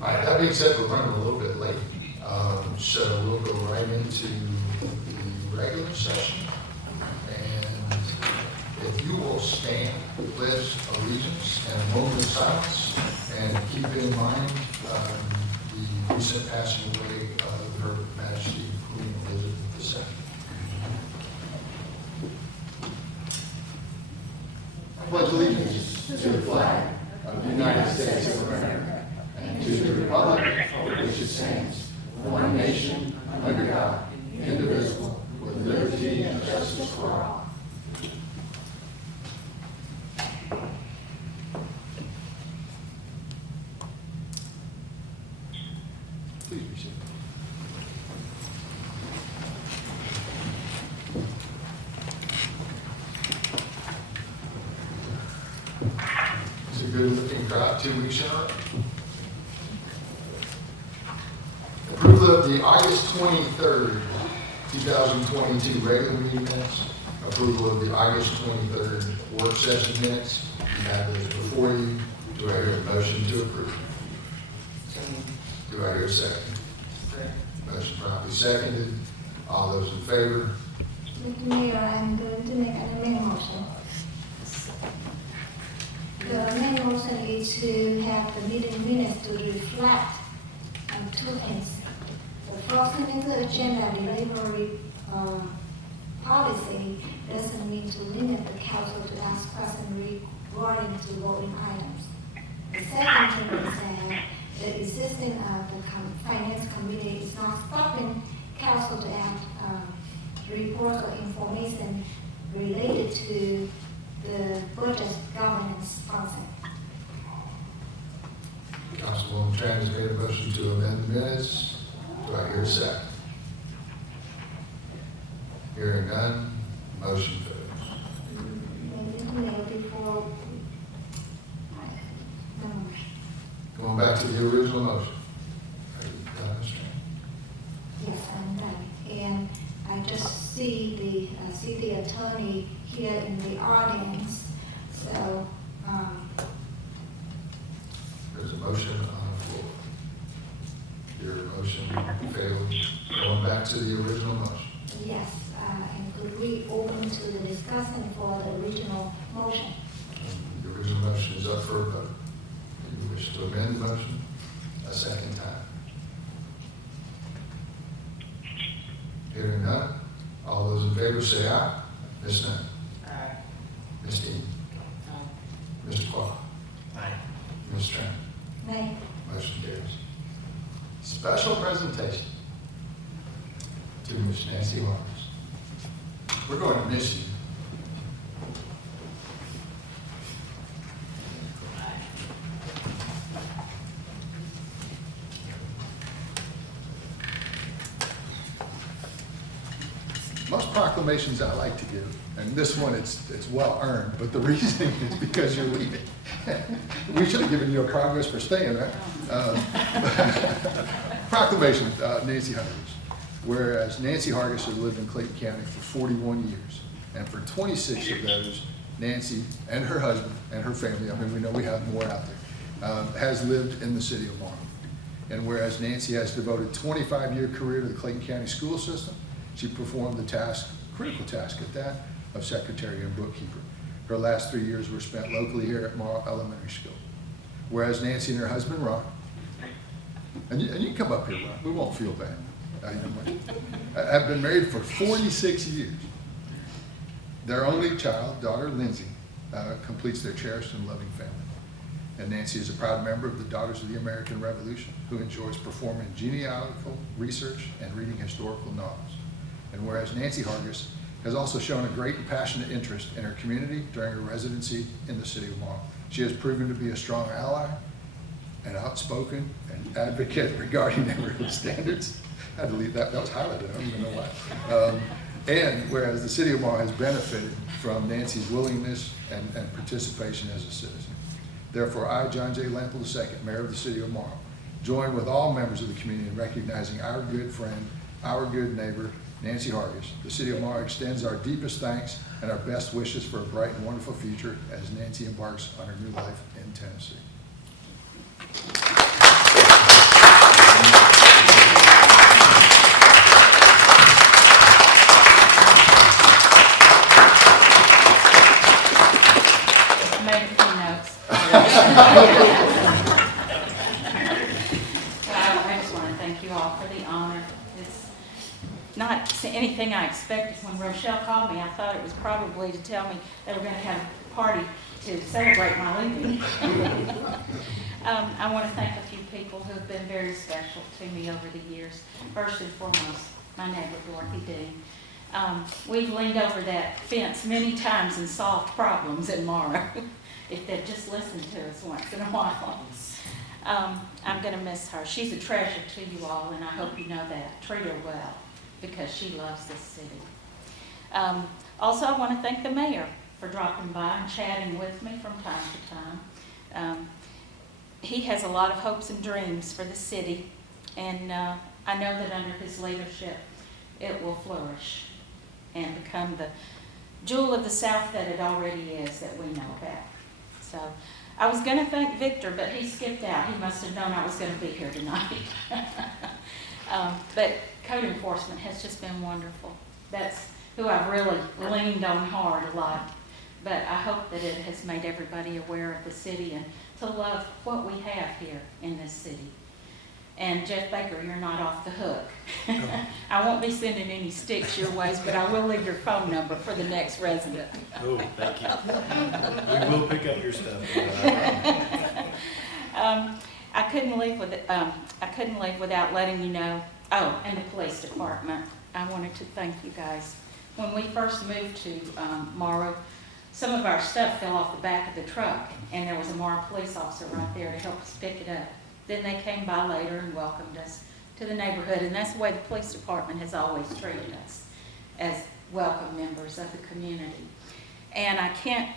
All right, that being said, we're running a little bit late, so we'll go right into the regular session. And if you will stand, pledge allegiance and a moment of silence, and keep in mind the recent passing away of Her Majesty Queen Elizabeth II. I pledge allegiance to the flag of the United States of America and to the republic for which it stands, one nation, under God, indivisible, with liberty and justice for all. Please be seated. It's a good looking crowd, 2 weeks in a row. Approval of the August 23rd, 2022 regular meeting minutes. Approval of the August 23rd work session minutes. You have those before you. Do I hear a motion to approve? Do I hear a second? Motion properly seconded. All those in favor? Mr. Mayor, I'm going to make an amendment motion. The amendment motion is to have the meeting minutes to reflect on two things. The first thing is the agenda delivery policy doesn't mean to limit the council to ask questions regarding to voting items. The second thing is that the existing the finance committee is not stopping council to add reports or information related to the budget governance concept. Councilwoman Tran has made a motion to amend the minutes. Do I hear a second? Hearing none, motion fails. Before, Going back to the original motion. Are you done, Ms. Tran? yes, I'm done. And I just see the city attorney here in the audience. So, There's a motion on the floor. Your motion failed. Going back to the original motion. yes, and could we open to the discussion for the original motion? The original motion is up for a vote. Do you wish to amend the motion a second time? Hearing none, all those in favor say aye. Ms. Nunn. Aye. Ms. Dean. Mr. Clark. Aye. Ms. Tran. Nay. Motion carries. Special presentation to Ms. Nancy Waters. We're going to miss you. Most proclamations I like to give, and this one it's well earned, but the reason is because you're leaving. We should have given you a progress for staying, right? Proclamation, Nancy Hargis. Whereas Nancy Hargis has lived in Clayton County for 41 years, and for 26 of those, Nancy and her husband and her family, I mean, we know we have more out there, has lived in the city of Morrow. And whereas Nancy has devoted a 25-year career to the Clayton County school system, she performed the task, critical task at that, of secretary and bookkeeper. Her last 3 years were spent locally here at Morrow Elementary School. Whereas Nancy and her husband, Ron, and you can come up here, Ron, we won't feel bad, have been married for 46 years. Their only child, daughter Lindsay, completes their cherished and loving family. And Nancy is a proud member of the Daughters of the American Revolution, who enjoys performing genealogical research and reading historical novels. And whereas Nancy Hargis has also shown a great and passionate interest in her community during her residency in the city of Morrow, she has proven to be a strong ally, and outspoken, and advocate regarding neighborhood standards. I had to leave that was highlighted, I don't even know why. And whereas the city of Morrow has benefited from Nancy's willingness and participation as a citizen. Therefore, I, John J. Lample II, Mayor of the City of Morrow, join with all members of the community in recognizing our good friend, our good neighbor, Nancy Hargis. The City of Morrow extends our deepest thanks and our best wishes for a bright and wonderful future as Nancy embarks on her new life in Tennessee. I just want to thank you all for the honor. It's not anything I expected. When Rochelle called me, I thought it was probably to tell me they were going to have a party to celebrate my leaving. I want to thank a few people who have been very special to me over the years. First and foremost, my neighbor, Dorothy Dean. We've leaned over that fence many times and solved problems in Morrow, if they'd just listened to us once in a while. I'm going to miss her. She's a treasure to you all, and I hope you know that. Treat her well, because she loves this city. Also, I want to thank the mayor for dropping by and chatting with me from time to time. He has a lot of hopes and dreams for the city, and I know that under his leadership, it will flourish and become the jewel of the South that it already is, that we know about. So I was going to thank Victor, but he skipped out. He must have known I was going to be here tonight. But code enforcement has just been wonderful. That's who I've really leaned on hard a lot. But I hope that it has made everybody aware of the city and to love what we have here in this city. And Jeff Baker, you're not off the hook. I won't be sending any sticks your ways, but I will leave your phone number for the next resident. Oh, thank you. We will pick up your stuff. I couldn't leave without letting you know. Oh, and the police department. I wanted to thank you guys. When we first moved to Morrow, some of our stuff fell off the back of the truck, and there was a Morrow police officer right there to help us pick it up. Then they came by later and welcomed us to the neighborhood, and that's the way the police department has always treated us, as welcome members of the community. And I can't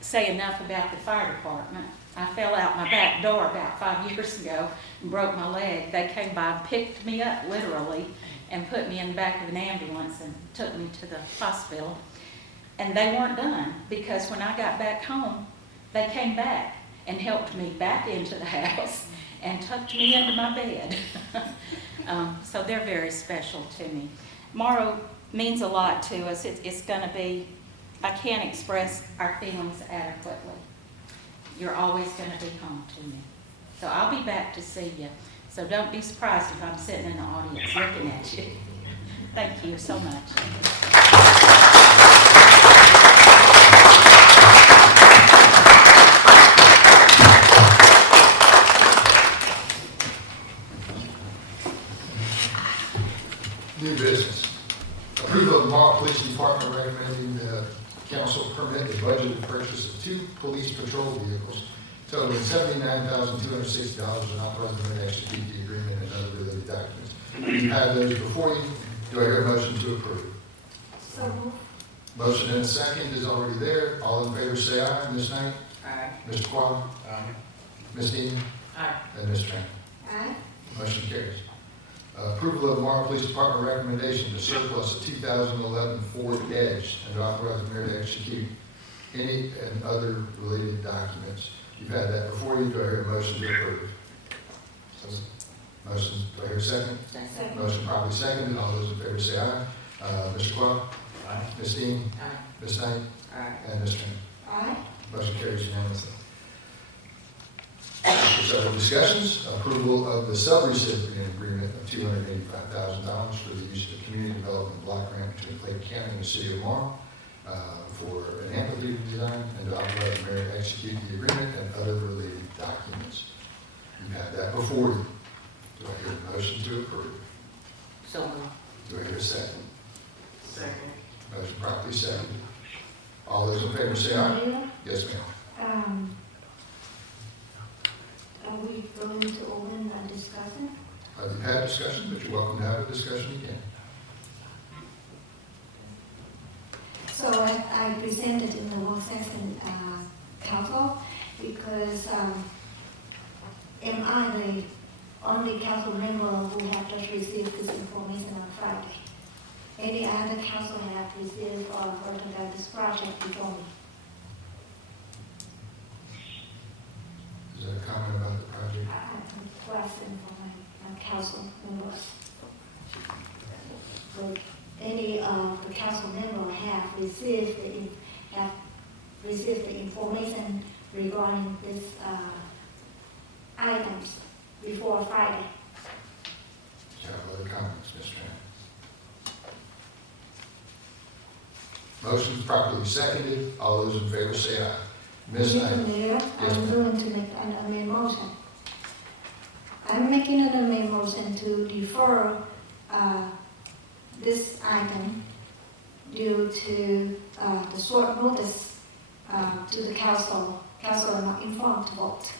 say enough about the fire department. I fell out my back door about 5 years ago and broke my leg. They came by and picked me up, literally, and put me in the back of an ambulance and took me to the hospital. And they weren't done, because when I got back home, they came back and helped me back into the house and tucked me into my bed. So they're very special to me. Morrow means a lot to us. It's going to be, I can't express our feelings adequately. You're always going to be home to me. So I'll be back to see you. So don't be surprised if I'm sitting in the audience looking at you. Thank you so much. New business. Approval of the Morrow Police Department recommending the council permit the budgeted purchase of 2 police patrol vehicles totaling $79,260 and authorize the mayor to execute the agreement and other related documents. You have those before you. Do I hear a motion to approve? So moved. Motion and a second is already there. All in favor say aye. Ms. Knight? Aye. Mr. Quam? Aye. Ms. Dean? Aye. And Ms. Tran? Aye. Motion carries. Approval of the Morrow Police Department recommendation to surplus a 2011 Ford Edge and to authorize the mayor to execute any and other related documents. You've had that before you. Do I hear a motion to approve? Motion, do I hear a second? Second. Motion properly seconded. All those in favor say aye. Mr. Clark? Aye. Ms. Dean? Aye. Ms. Knight? Aye. And Ms. Tran? Aye. Motion carries unanimously. So discussions, approval of the sub-recipient agreement of $285,000 for the use of the community development block grant between Clayton County and the city of Morrow for an amphitheater design, and to authorize the mayor to execute the agreement and other related documents. You have that before you. Do I hear a motion to approve? So moved. Do I hear a second? Second. Motion properly seconded. All those in favor say aye. Mayor, Yes, ma'am. are we going to open a discussion? You've had discussion, but you're welcome to have a discussion again. So I presented in the work session, council, because am I the only council member who have just received this information on Friday? Any other council have received or heard about this project before me? Is there a comment about the project? I have a question for my council members. Would any of the council members have received the information regarding this items before Friday. Do you have other comments, Ms. Tran? Motion's properly seconded. All those in favor say aye. Ms. Mr. Knight? Mayor, Yes, I'm ma'am. going to make an amendment motion. I'm making an amendment motion to defer this item due to the short notice to the council. Council are not informed to vote.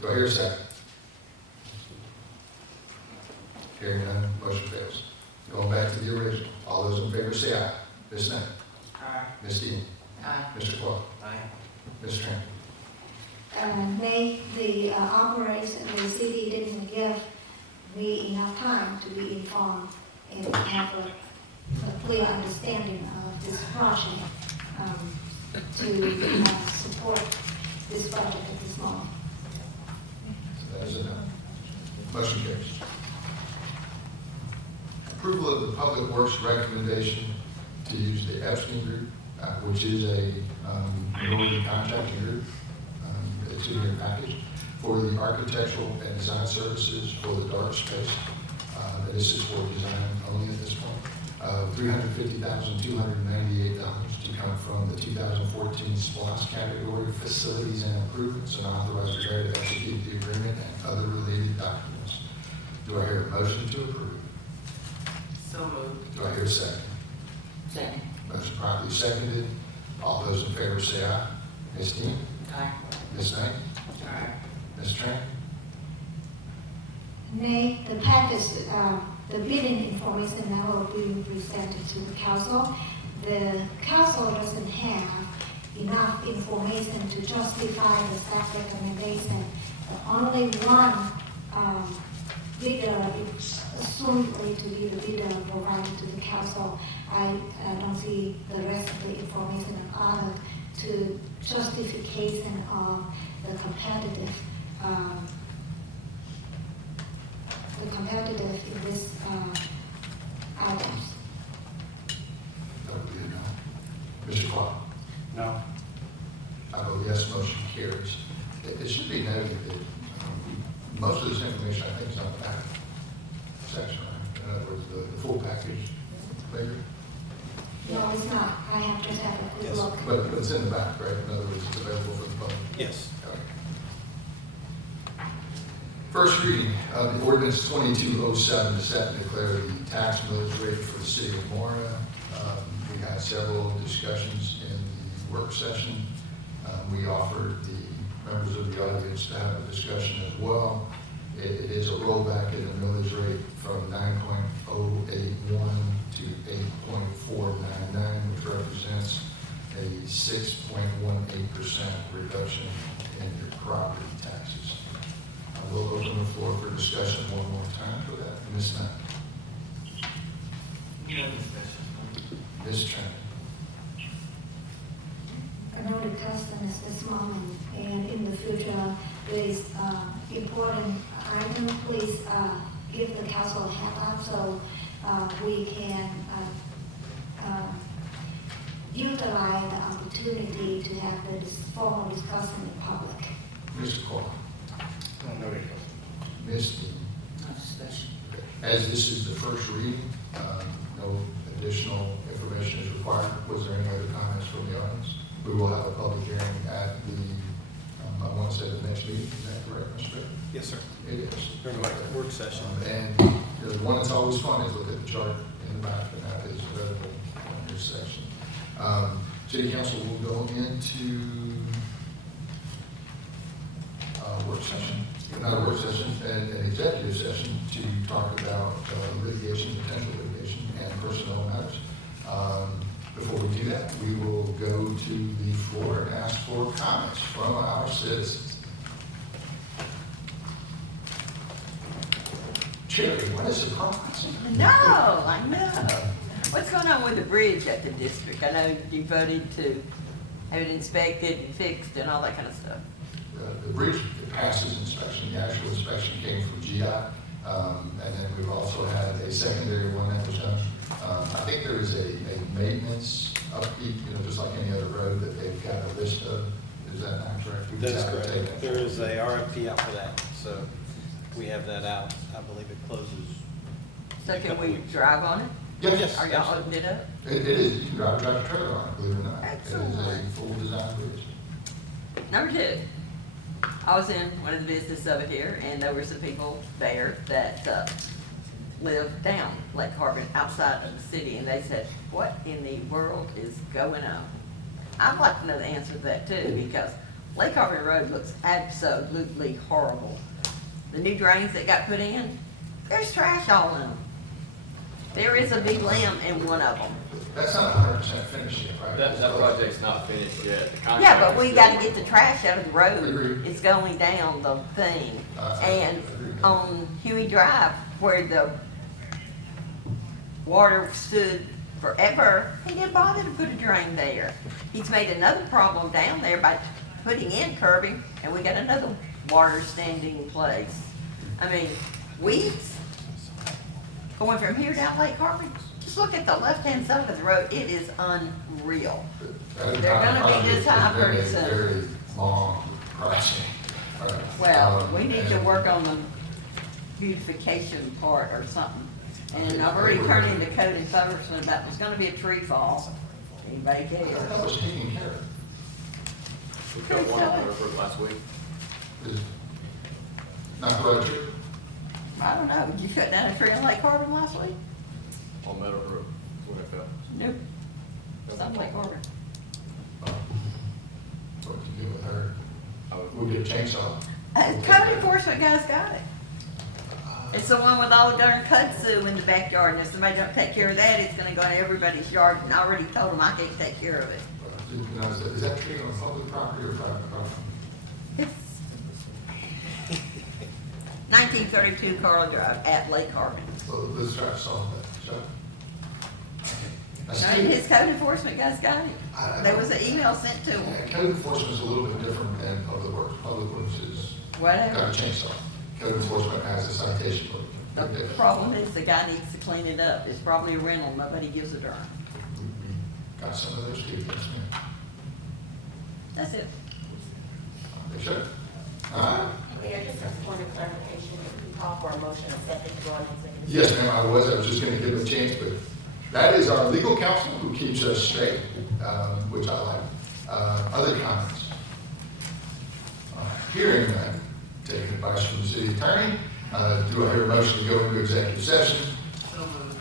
Do I hear a second? Hearing none, motion fails. Going back to the original. All those in favor say aye. Ms. Knight? Aye. Ms. Dean? Aye. Mr. Clark? Aye. Ms. Tran? May the operation, the city didn't give me enough time to be informed and have a clear understanding of this project to support this project at this moment. That is enough. Motion carries. Approval of the Public Works recommendation to use the Epstein Group, which is a minority contracting group. It's in your package for the architectural and design services for the dark space. This is for design only at this point. $350,298 to come from the 2014 SPLOST category, facilities and improvements, and authorize the mayor to execute the agreement and other related documents. Do I hear a motion to approve? So moved. Do I hear a second? Second. Motion properly seconded. All those in favor say aye. Ms. Dean? Aye. Ms. Knight? Aye. Ms. Tran? May the package, the bidding information now will be presented to the council. The council doesn't have enough information to justify the staff recommendation. Only one bidder is assumedly to be the bidder provided to the council. I don't see the rest of the information other to justification of the competitive in this items. That would be a no. Mr. Clark? No. I vote yes, motion carries. It should be noted that most of this information, I think, is on the back section, right? In other words, the full package, maybe? No, it's not. I have to have a quick Yes. look. But it's in the back, right? In other words, it's available for the public. Yes. Okay. First reading of the ordinance 2207 to set and declare the tax millage rate for the city of Morrow. We had several discussions in the work session. We offered the members of the audience to have a discussion as well. It is a rollback in the millage rate from 9.081 to 8.499, which represents a 6.18% reduction in your property taxes. I will open the floor for discussion one more time for that. Ms. Knight? No discussion. Ms. Tran? I know the customers this moment and in the future, there is important item, please give the council a hand up so we can utilize the opportunity to have this formal discussion in public. Mr. Clark? No, no. Ms. Dean? No discussion. As this is the first reading, no additional information is required. Was there any other comments from the audience? We will have a public hearing at the, I want to say the next meeting. Is that correct, Mr. Baker? Yes, sir. It is. During the work session. And the one that's always fun is look at the chart in the back, and that is available on your section. City Council will go into work session, not a work session, an executive session to talk about litigation, potential litigation, and personnel matters. Before we do that, we will go to the floor and ask for comments from our citizens. Cherry, what a surprise. No, I know. What's going on with the bridge at the district? I know you voted to have it inspected and fixed and all that kind of stuff. The bridge passes inspection. The actual inspection came from GI. And then we've also had a secondary one that was done. I think there is a maintenance upkeep, just like any other road that they've got a list of is that not correct? We That is have to take correct. There is a RFP out for that, so we have that out. I believe it closes. So in a can couple we weeks. drive on it? Yes. Are y'all opening it up? It is, you can drive a trailer on it, believe it or not. It is a Excellent. full design bridge. Number two, I was in one of the business of it here, and there were some people there that live down Lake Harbin, outside of the city, and they said, what in the world is going on? I'd like to know the answer to that too, because Lake Harbin Road looks absolutely horrible. The new drains that got put in, there's trash all in them. There is a big limb in one of them. That's not 100% finished yet, right? That project's not finished yet. The Yeah, but contractor's we still- gotta get the trash out of the road. Agreed. It's going down the thing. And Agreed. on Huey Drive, where the water stood forever, he didn't bother to put a drain there. He's made another problem down there by putting in curbing, and we got another water standing place. I mean, weeds going from here down Lake Harbin. Just look at the left-hand side of the road. It is unreal. That They're gonna be this high project pretty has been a soon. very long project. Well, we need to And- work on the beautification part or something. And I've already turned into code enforcement about there's gonna be a tree fall. Anybody That cares? was taken care of. We cut one on the roof last week. Is it not quite true? I don't know, did you cut down a tree in Lake Harbin last week? On Meadow Brook, is what it felt. Nope. It's not Lake Harbin. What to do with her? I would- We'll get a chainsaw. Code enforcement guys got it. It's the one with all the darn kudzu in the backyard, and if somebody don't take care of that, it's gonna go in everybody's yard, and I already told them I can't take care of it. Is that tree on public property or private property? It's 1932 Carla Drive at Lake Harbin. Well, let's try to solve that, shall we? And his code enforcement guys got it. There was an email sent to him. Code enforcement is a little bit different than public works. Public works is Whatever. got a chainsaw. Code enforcement has a citation book. The problem is the guy needs to clean it up. It's probably a rental. Nobody gives a darn. We got some of those too, yes, ma'am. That's it. They should. All right. Mayor, just a point of clarification, if you call for a motion, a second to go on executive. Yes, ma'am, I was just gonna give him a chance, but that is our legal counsel who keeps us straight, which I like. Other comments? Hearing none, taking advice from the city attorney, do I hear a motion to go into executive session? So moved.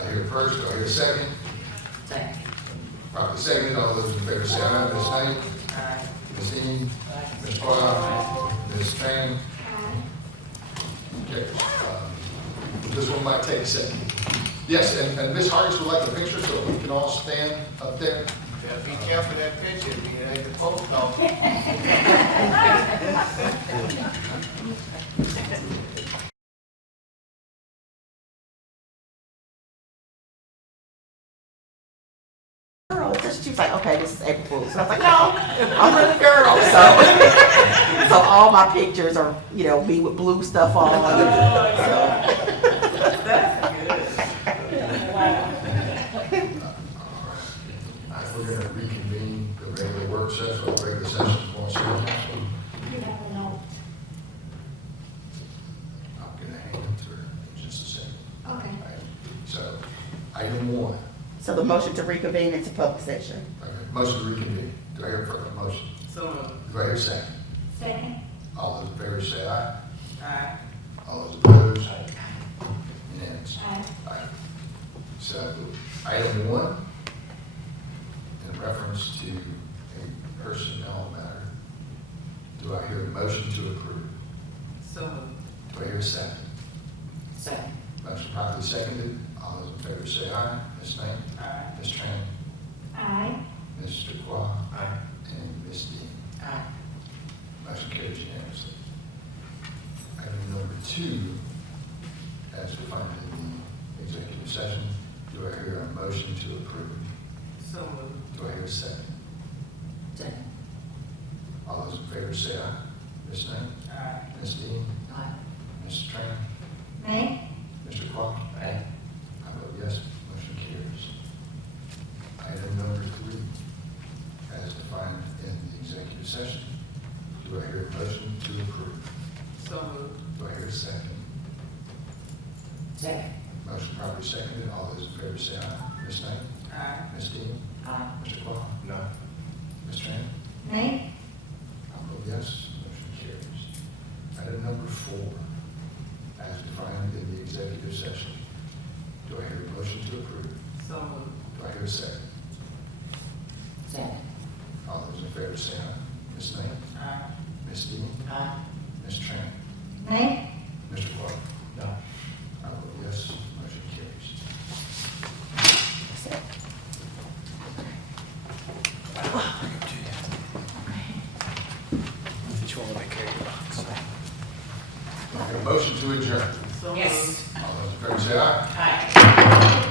I hear a first, do I hear a second? Second. Properly seconded, all those in favor say aye. Ms. Knight? Aye. Ms. Dean? Ms. Coyle? Ms. Tran? Okay. This one might take a second. Yes, and Ms. Hargis would like a picture, so we can all stand up there. Gotta be careful of that picture, it ain't the post office. Girl, just she's like, okay, this is April Fool's. So I was like, no, I'm really girl. So, so all my pictures are, you know, me with blue stuff on. We're going to reconvene the regular work session, or regular session for city council. You have a note. I'm going to hand it to her in just a second. Okay. All right. So, item one, So the motion to reconvene into public session. okay, motion to reconvene. Do I hear a motion? So moved. Do I hear a second? Second. All those in favor say aye. Aye. All those opposed? Unanimous. Aye. Aye. So, item one, in reference to a personnel matter, do I hear a motion to approve? So moved. Do I hear a second? Second. Motion properly seconded. All those in favor say aye. Ms. Knight? Aye. Ms. Tran? Aye. Mr. Qua? Aye. And Ms. Dean? Aye. Motion carries unanimously. Item number two, as defined in the executive session, do I hear a motion to approve? So moved. Do I hear a second? Second. All those in favor say aye. Ms. Knight? Aye. Ms. Dean? Aye. Mr. Tran? Nay. Mr. Qua? Aye. I vote yes, motion carries. Item number three, as defined in the executive session, Do I hear a second? Second. Motion properly seconded. All those in favor say aye. Ms. Knight? Aye. Ms. Dean? Aye. Mr. Clark? No. Ms. Tran? Nay? I'll vote yes, motion carries. Item number 4, as defined in the executive session. Do I hear a motion to approve? So moved. Do I hear a second? Second. All those in favor say aye. Ms. Knight? Aye. Ms. Dean? Aye. Ms. Tran? Nay? Mr. Clark? No. I vote yes, motion carries. Each one will carry your box. Do I hear a motion to adjourn? Yes. All those in favor say aye. Aye.